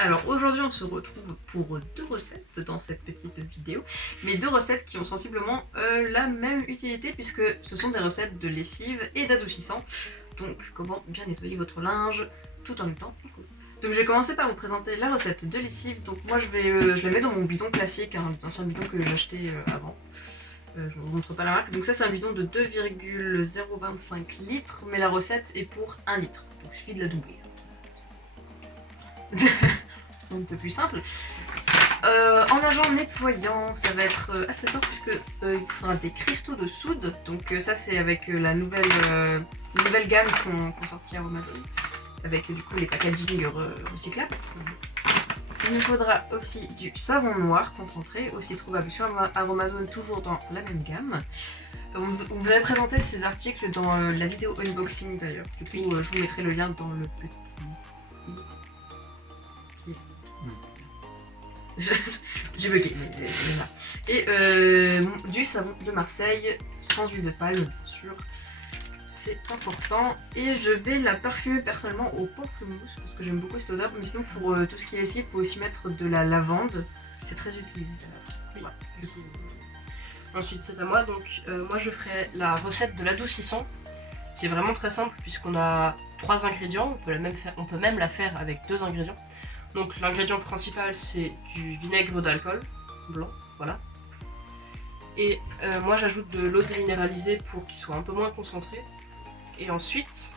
Alors aujourd'hui on se retrouve pour deux recettes dans cette petite vidéo, mais deux recettes qui ont sensiblement la même utilité puisque ce sont des recettes de lessive et d'adoucissant. Donc comment bien nettoyer votre linge tout en étant écolo. Donc je vais commencer par vous présenter la recette de lessive. Donc moi je la mets dans mon bidon classique, un ancien bidon que j'ai acheté avant. Je ne vous montre pas la marque. Donc ça c'est un bidon de 2,025 litres, mais la recette est pour 1 litre. Donc il suffit de la doubler. Un peu plus simple. En agent nettoyant, ça va être assez fort puisque il faudra des cristaux de soude. Donc ça c'est avec la nouvelle gamme qu'on sortit à Amazon, avec du coup les packaging recyclables. Il nous faudra aussi du savon noir concentré, aussi trouvable sur Amazon, toujours dans la même gamme. On vous avait présenté ces articles dans la vidéo unboxing d'ailleurs. Du coup je vous mettrai le lien dans le petit... J'ai bugué, et du savon de Marseille, sans huile de palme bien sûr, c'est important. Et je vais la parfumer personnellement au pamplemousse parce que j'aime beaucoup cette odeur, mais sinon pour tout ce qui est lessive, il faut aussi mettre de la lavande, c'est très utilisé d'ailleurs. Oui. Voilà. Ensuite c'est à moi, donc moi je ferai la recette de l'adoucissant, qui est vraiment très simple puisqu'on a 3 ingrédients, on peut même la faire avec 2 ingrédients. Donc l'ingrédient principal c'est du vinaigre d'alcool blanc, voilà. Et moi j'ajoute de l'eau déminéralisée pour qu'il soit un peu moins concentré. Et ensuite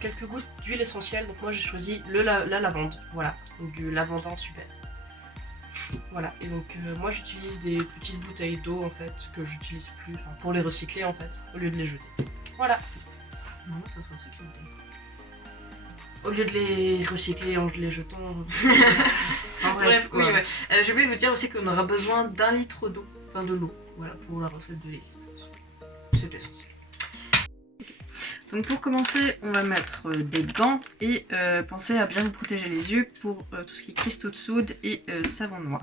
quelques gouttes d'huile essentielle, donc moi j'ai choisi la lavande, voilà, donc du lavandin super. Voilà, et donc moi j'utilise des petites bouteilles d'eau en fait, que j'utilise plus, pour les recycler en fait, au lieu de les jeter. Voilà. Non, ça se recycle. Au lieu de les recycler en les jetant. Enfin bref, oui, ouais. J'ai oublié de vous dire aussi qu'on aura besoin d'1 litre d'eau, enfin de l'eau, voilà, pour la recette de lessive. C'est essentiel. Okay. Donc pour commencer, on va mettre des gants et pensez à bien vous protéger les yeux pour tout ce qui est cristaux de soude et savon noir.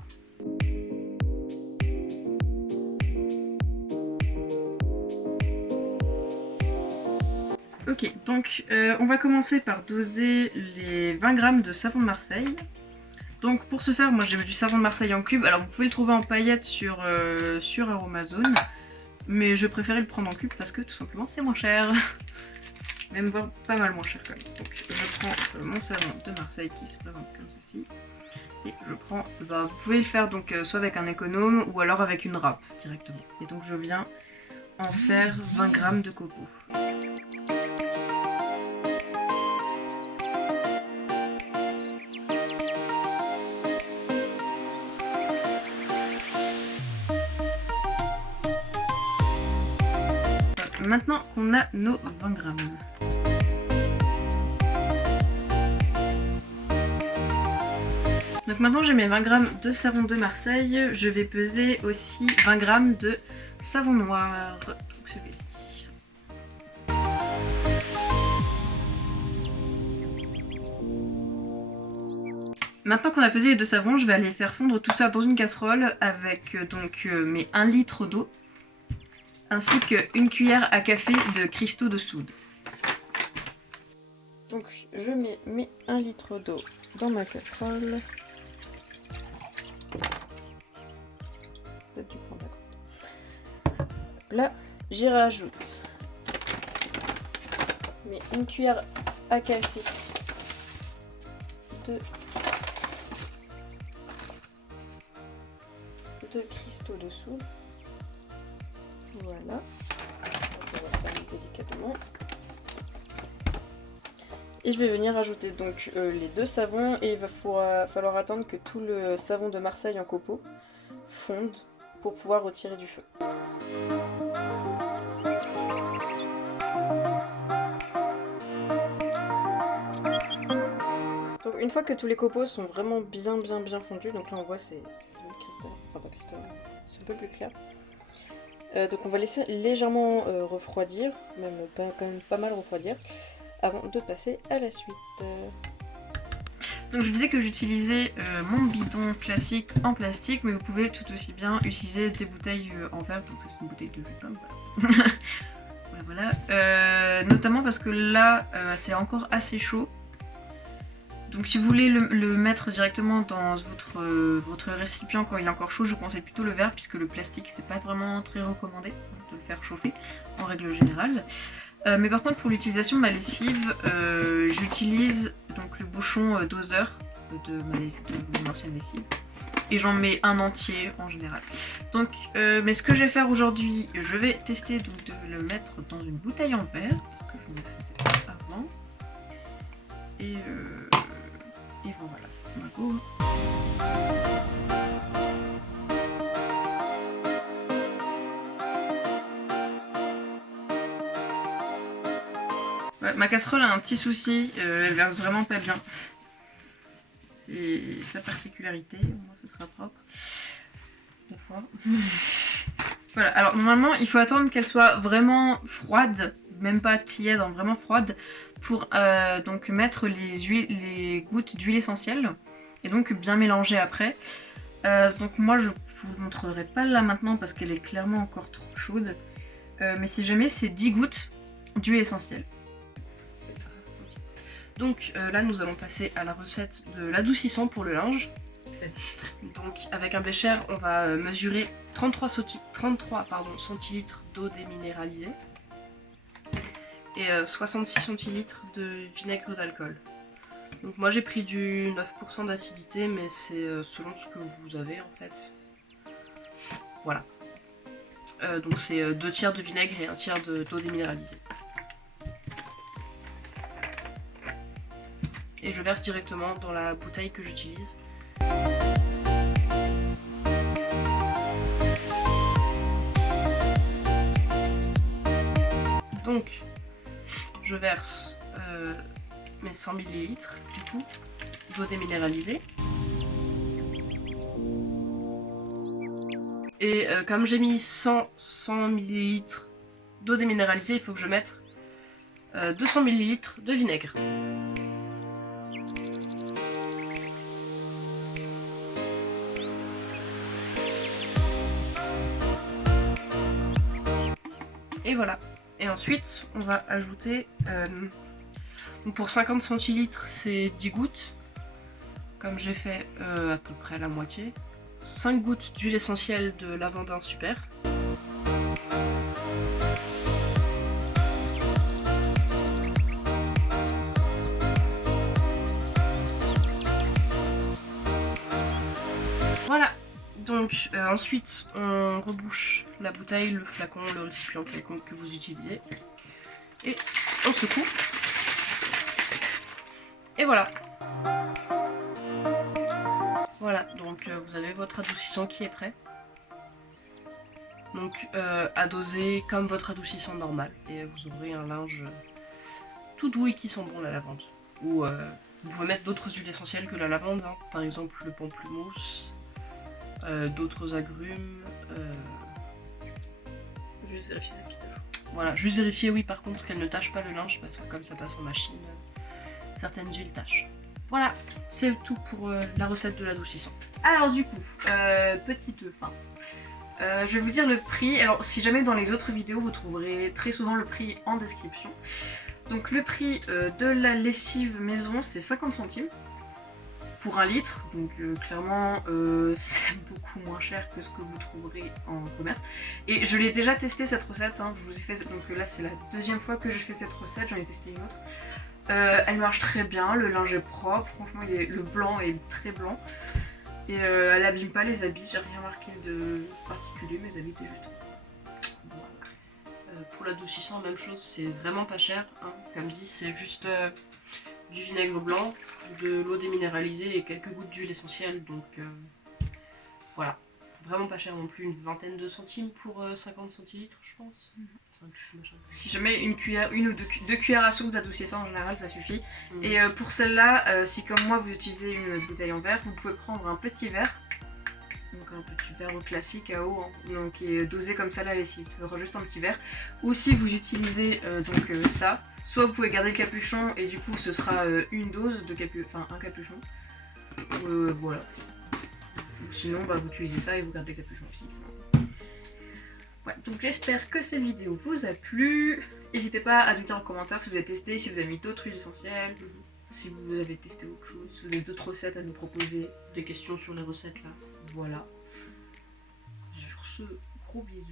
Ok, donc on va commencer par doser les 20 g de savon de Marseille. Donc pour ce faire, moi j'ai du savon de Marseille en cube. Alors vous pouvez le trouver en paillettes sur Amazon, mais je préférais le prendre en cube parce que tout simplement c'est moins cher. Même voire pas mal moins cher quand même. Donc je prends mon savon de Marseille qui se présente comme ceci. Et je prends, vous pouvez le faire donc soit avec un économe ou alors avec une râpe directement. Et donc je viens en faire 20 g de copeaux. Maintenant qu'on a nos 20 g. Donc maintenant j'ai mes 20 g de savon de Marseille, je vais peser aussi 20 g de savon noir, donc celui-ci. Maintenant qu'on a pesé les deux savons, je vais aller faire fondre tout ça dans une casserole avec donc mes 1 litre d'eau, ainsi qu'une cuillère à café de cristaux de soude. Donc je mets mes 1 litre d'eau dans ma casserole. Là, j'y rajoute une cuillère à café de cristaux de soude. Voilà. On va faire délicatement. Et je vais venir ajouter donc les deux savons et il va falloir attendre que tout le savon de Marseille en copeaux fonde pour pouvoir retirer du feu. Donc une fois que tous les copeaux sont vraiment bien fondus, donc là on voit c'est cristal, enfin pas cristal, c'est un peu plus clair. Donc on va laisser légèrement refroidir, même quand même pas mal refroidir, avant de passer à la suite. Donc je disais que j'utilisais mon bidon classique en plastique, mais vous pouvez tout aussi bien utiliser des bouteilles en verre, donc c'est une bouteille de jus de pomme, voilà. Notamment parce que là c'est encore assez chaud, Donc si vous voulez le mettre directement dans votre récipient quand il est encore chaud, je vous conseille plutôt le verre puisque le plastique c'est pas vraiment très recommandé de le faire chauffer en règle générale. Mais par contre pour l'utilisation de ma lessive, j'utilise donc le bouchon doseur de mon ancienne lessive. Et j'en mets un entier en général. Donc, mais ce que je vais faire aujourd'hui, je vais tester donc, de le mettre dans une bouteille en verre, parce que je ne le faisais pas avant. Et voilà, on va go. Ouais, ma casserole a un petit souci, elle verse vraiment pas bien. C'est sa particularité, au moins ce sera propre. Des fois. Voilà, alors normalement il faut attendre qu'elle soit vraiment froide, même pas tiède, hein, vraiment froide, pour donc mettre les gouttes d'huile essentielle et donc bien mélanger après. Donc moi je vous le montrerai pas là maintenant parce qu'elle est clairement encore trop chaude, mais si jamais c'est 10 gouttes d'huile essentielle. Donc là nous allons passer à la recette de l'adoucissant pour le linge. Donc avec un bécher on va mesurer 33 centilitres d'eau déminéralisée et 66 centilitres de vinaigre d'alcool. Donc moi j'ai pris du 9% d'acidité mais c'est selon ce que vous avez en fait. Voilà. Donc c'est 2 tiers de vinaigre et 1 tiers d'eau déminéralisée. Et je verse directement dans la bouteille que j'utilise. Donc, je verse mes 100 ml du coup d'eau déminéralisée. Et comme j'ai mis 100 ml d'eau déminéralisée, il faut que je mette 200 ml de vinaigre. Et voilà. Et ensuite, on va ajouter, donc pour 50 centilitres, c'est 10 gouttes, comme j'ai fait à peu près la moitié. 5 gouttes d'huile essentielle de lavandin super. Voilà. Donc ensuite on rebouche la bouteille, le flacon, le récipient quelconque que vous utilisez et on secoue. Et voilà. Voilà, donc vous avez votre adoucissant qui est prêt. Donc à doser comme votre adoucissant normal et vous aurez un linge tout doux et qui sent bon la lavande. Ou vous pouvez mettre d'autres huiles essentielles que la lavande, hein. Par exemple le pamplemousse. D'autres agrumes. Juste vérifier la petite. Voilà, juste vérifier, oui, par contre, qu'elle ne tâche pas le linge parce que comme ça passe en machine, certaines huiles tâchent. Voilà, c'est tout pour la recette de l'adoucissant. Alors du coup, petite fin. Je vais vous dire le prix. Alors si jamais dans les autres vidéos vous trouverez très souvent le prix en description. Donc le prix de la lessive maison c'est 50 centimes. Pour 1 litre, donc clairement c'est beaucoup moins cher que ce que vous trouverez en commerce. Et je l'ai déjà testé cette recette, hein. Je vous ai fait, donc là c'est la deuxième fois que je fais cette recette, j'en ai testé une autre. Elle marche très bien, le linge est propre, franchement le blanc est très blanc. Et elle abîme pas les habits, j'ai rien marqué de particulier, mes habits étaient juste... Voilà. Pour l'adoucissant, même chose, c'est vraiment pas cher, hein. Comme dit, c'est juste... du vinaigre blanc, de l'eau déminéralisée et quelques gouttes d'huile essentielle, donc voilà. Vraiment pas cher non plus, une vingtaine de centimes pour 50 centilitres je pense. C'est un petit machin. Si jamais une ou deux cuillères à soupe d'adoucissant en général ça suffit. Et pour celle-là, si comme moi vous utilisez une bouteille en verre, vous pouvez prendre un petit verre. Donc un petit verre classique à eau, hein, donc, qui est dosé comme ça la lessive, ça sera juste un petit verre. Ou si vous utilisez ça, soit vous pouvez garder le capuchon et du coup ce sera une dose de un capuchon. Voilà. Ou sinon vous utilisez ça et vous gardez le capuchon aussi. Ouais, donc j'espère que cette vidéo vous a plu. N'hésitez pas à nous dire en commentaire si vous avez testé, si vous avez mis d'autres huiles essentielles. si vous avez testé autre chose, si vous avez d'autres recettes à nous proposer. Des questions sur les recettes là. Voilà. Sur ce, gros bisous.